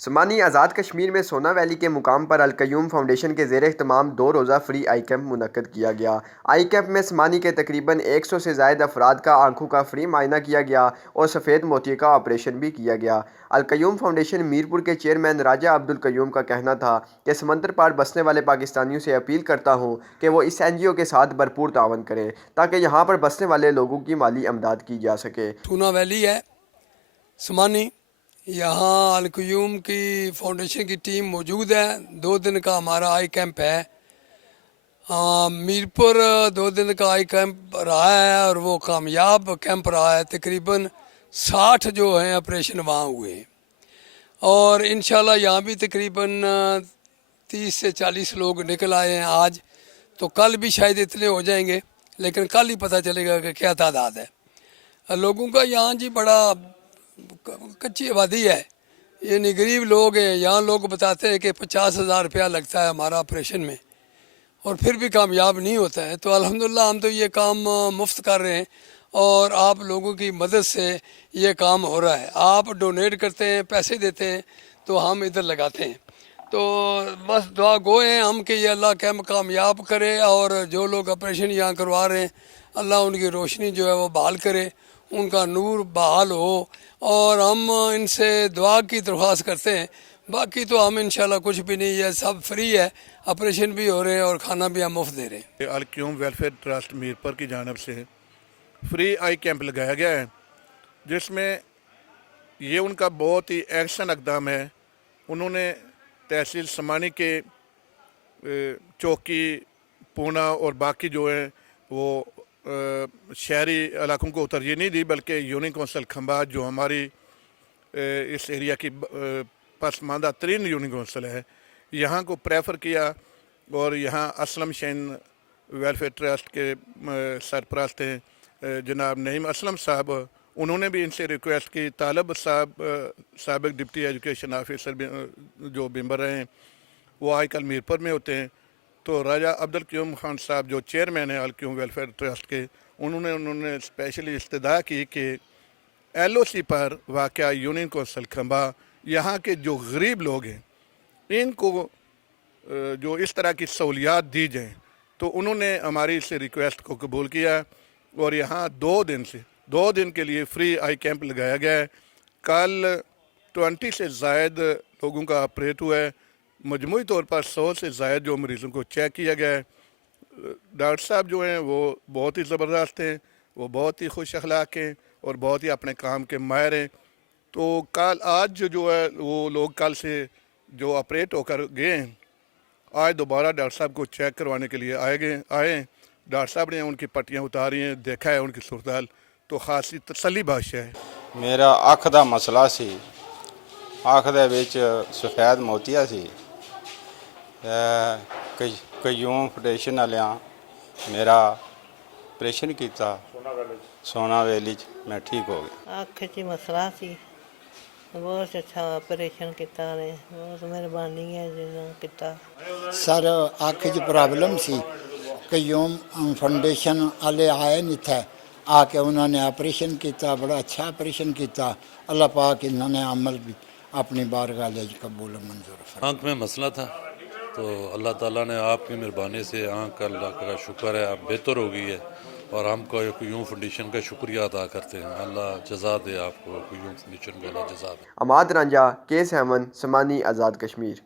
سمانی آزاد کشمیر میں سونا ویلی کے مقام پر القیوم فاؤنڈیشن کے زیر اہتمام 2 روزہ فری آئی کیمپ منعقد کیا گیا۔ آئی کیمپ میں سمانی کے تقریباً 100 سے زائد افراد کا آنکھوں کا فری معائنہ کیا گیا اور سفید موتی کا آپریشن بھی کیا گیا۔ القیوم فاؤنڈیشن میرپور کے چیئرمین راجہ عبدالقیوم کا کہنا تھا کہ سمندر پار بسنے والے پاکستانیوں سے اپیل کرتا ہوں کہ وہ اس این جی او کے ساتھ بھرپور تعاون کریں تاکہ یہاں پر بسنے والے لوگوں کی مالی امداد کی جا سکے۔ سونا ویلی ہے سمانی، یہاں القیوم کی فاؤنڈیشن کی ٹیم موجود ہے۔ 2 دن کا ہمارا آئی کیمپ ہے۔ میرپور 2 دن کا آئی کیمپ رہا ہے اور وہ کامیاب کیمپ رہا ہے۔ تقریباً 60 جو ہیں آپریشن وہاں ہوئے ہیں اور انشاءاللہ یہاں بھی تقریباً 30 سے 40 لوگ نکل آئے ہیں آج، تو کل بھی شاید اتنے ہو جائیں گے، لیکن کل ہی پتہ چلے گا کہ کیا تعداد ہے لوگوں کا۔ یہاں جی بڑا کچی آبادی ہے، یعنی غریب لوگ ہیں۔ یہاں لوگ بتاتے ہیں کہ 50,000 روپیہ لگتا ہے ہمارا آپریشن میں اور پھر بھی کامیاب نہیں ہوتا ہے۔ تو الحمدللہ ہم تو یہ کام مفت کر رہے ہیں اور آپ لوگوں کی مدد سے یہ کام ہو رہا ہے۔ آپ ڈونیٹ کرتے ہیں، پیسے دیتے ہیں تو ہم ادھر لگاتے ہیں۔ تو بس دعا گو ہیں ہم کہ یہ اللہ کیمپ کامیاب کرے اور جو لوگ آپریشن یہاں کروا رہے ہیں اللہ ان کی روشنی جو ہے وہ بحال کرے، ان کا نور بحال ہو، اور ہم ان سے دعا کی درخواست کرتے ہیں۔ باقی تو ہم انشاءاللہ کچھ بھی نہیں، یہ سب فری ہے، آپریشن بھی ہو رہے ہیں اور کھانا بھی ہم مفت دے رہے ہیں۔ القیوم ویلفیئر ٹرسٹ میرپور کی جانب سے فری آئی کیمپ لگایا گیا ہے، جس میں یہ ان کا بہت ہی ایکشن اقدام ہے۔ انہوں نے تحصیل سمانی کے چوکی، پونا اور باقی جو ہیں وہ شہری علاقوں کو ترجیح نہیں دی، بلکہ یونین کونسل کھمبا جو ہماری اس ایریا کی پسماندہ ترین یونین کونسل ہے، یہاں کو پریفر کیا۔ اور یہاں اسلم شین ویلفیئر ٹرسٹ کے سرپرست ہیں جناب نعیم اسلم صاحب، انہوں نے بھی ان سے ریکویسٹ کی۔ طالب صاحب سابق ڈپٹی ایجوکیشن آفیسر جو ممبر رہے ہیں وہ آج کل میرپور میں ہوتے ہیں۔ تو راجہ عبدالقیوم خان صاحب جو چیئرمین ہیں القیوم ویلفیئر ٹرسٹ کے، انہوں نے اسپیشلی استدعا کی کہ ایل او سی پر واقع یونین کونسل کھمبا یہاں کے جو غریب لوگ ہیں ان کو جو اس طرح کی سہولیات دی جائیں۔ تو انہوں نے ہماری اس ریکویسٹ کو قبول کیا اور یہاں 2 دن کے لیے فری آئی کیمپ لگایا گیا ہے۔ کل 20 سے زائد لوگوں کا آپریٹ ہوا ہے، مجموعی طور پر 100 سے زائد جو مریضوں کو چیک کیا گیا ہے۔ ڈاکٹر صاحب جو ہیں وہ بہت ہی زبردست ہیں، وہ بہت ہی خوش اخلاق ہیں اور بہت ہی اپنے کام کے ماہر ہیں۔ تو آج جو ہے وہ لوگ کل سے جو آپریٹ ہو کر گئے ہیں، آج دوبارہ ڈاکٹر صاحب کو چیک کروانے کے لیے آئے ہیں۔ ڈاکٹر صاحب نے ان کی پٹیاں اتاری ہیں، دیکھا ہے ان کی صورتحال، تو خاصی تسلی بخش ہے۔ میرا اکھ دا مسئلہ سی، اکھ دے وچ سفید موتیا سی۔ قیوم فاؤنڈیشن والیاں میرا آپریشن کیتا سونا ویلی چ، میں ٹھیک ہو گیا۔ اکھ چ مسئلہ سی، بہت اچھا آپریشن کیتا نے، بہت مہربانی ہے جنہوں نے کیتا۔ سر اکھ چ پرابلم سی، قیوم فاؤنڈیشن والے آئے نہیں تھے، آ کے انہوں نے آپریشن کیتا، بڑا اچھا آپریشن کیتا۔ اللہ پاک انہوں نے عمل بھی اپنی بارگاہ لے قبول و منظور فرمائے۔ آنکھ میں مسئلہ تھا تو اللہ تعالیٰ نے آپ کی مہربانی سے آنکھ کا اللہ کا شکر ہے اب بہتر ہو گئی ہے، اور ہم کو قیوم فاؤنڈیشن کا شکریہ ادا کرتے ہیں۔ اللہ جزا دے آپ کو، قیوم فاؤنڈیشن کو اللہ جزا دے۔ عماد رانجھا، کے7 سمانی آزاد کشمیر۔